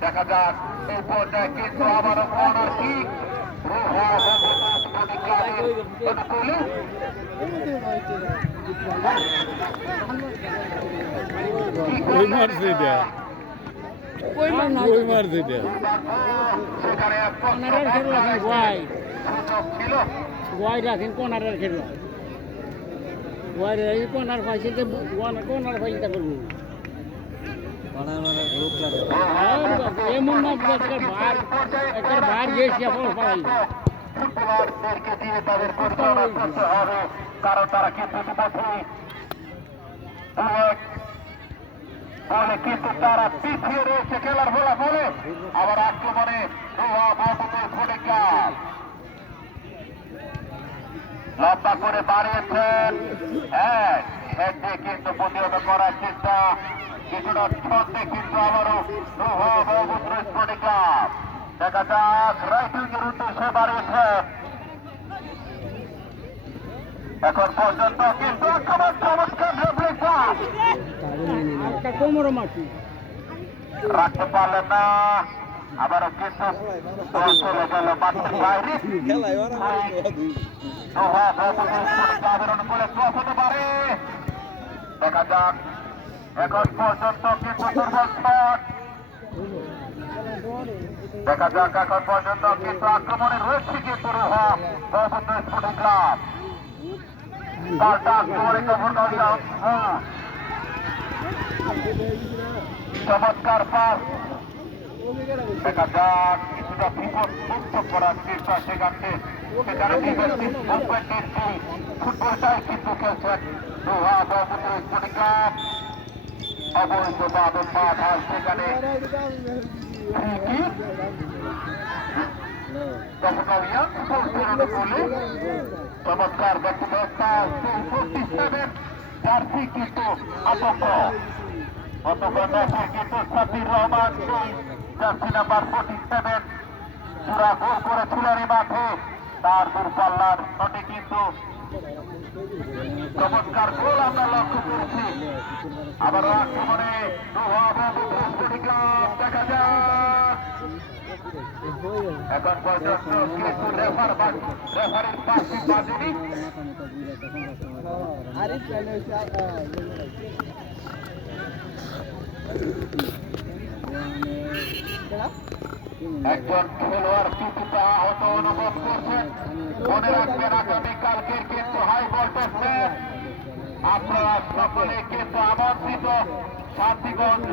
দেখা যাক এই পর্যায়ে কিন্তু আবারও কর্নার কিক ওয়াই রাখেন কোনারের খেলা ওয়াই কোনার পাইছে যে কোনার পাইছে করবো এমন না একটা বার গেছি আপনার পাই ফুটবলারদেরকে দিয়ে তাদের পরিচালনা করতে হবে কারণ তারা কিন্তু বলে কিন্তু তারা পিছিয়ে রয়েছে খেলার বলা বলে আবার আক্রমণে লম্বা করে বাড়িয়েছেন হেড দিয়ে কিন্তু প্রতিহত করার চেষ্টা কিছুটা ছন্দে কিন্তু আবারও দেখা যাক রাইট উইংয়ের উদ্দেশ্যে বাড়িয়েছেন এখন পর্যন্ত কিন্তু আক্রমণ চমৎকার কোমরও মাটি রাখতে পারলেন না আবারও কিন্তু চলে গেল মাঠের বাইরে আবরণ করে ক্রস হতে পারে দেখা যাক এখন পর্যন্ত কিন্তু দুর্বল শট দেখা যাক এখন পর্যন্ত কিন্তু আক্রমণে রয়েছে কিন্তু স্পোর্টিং ক্লাব চমৎকার পাস দেখা যাক কিছুটা বিপদ মুক্ত করার চেষ্টা সেখানে ফুটবলটাই কিন্তু খেলছেন স্পোর্টিং ক্লাব অবৈধ বাদন মাঠা সেখানে চমৎকার ব্যক্তিগতা জার্সি কিন্তু আতঙ্ক কিন্তু সাবির রহমান জার্সি নাম্বার 47 পুরা গোল করে চুলারি মাঠে তার দূরপাল্লার শটে কিন্তু চমৎকার গোল আমরা লক্ষ্য করেছি আবার আক্রমণে দেখা যাক এখন পর্যন্ত কিন্তু রেফারির পাশে বাজেনি একজন খেলোয়াড় কিছুটা আহত অনুভব করছেন মনে রাখবেন আগামীকালকের কিন্তু হাই ভোল্টেজ ম্যাচ আপনারা সকলে কিন্তু আমন্ত্রিত শান্তিগঞ্জ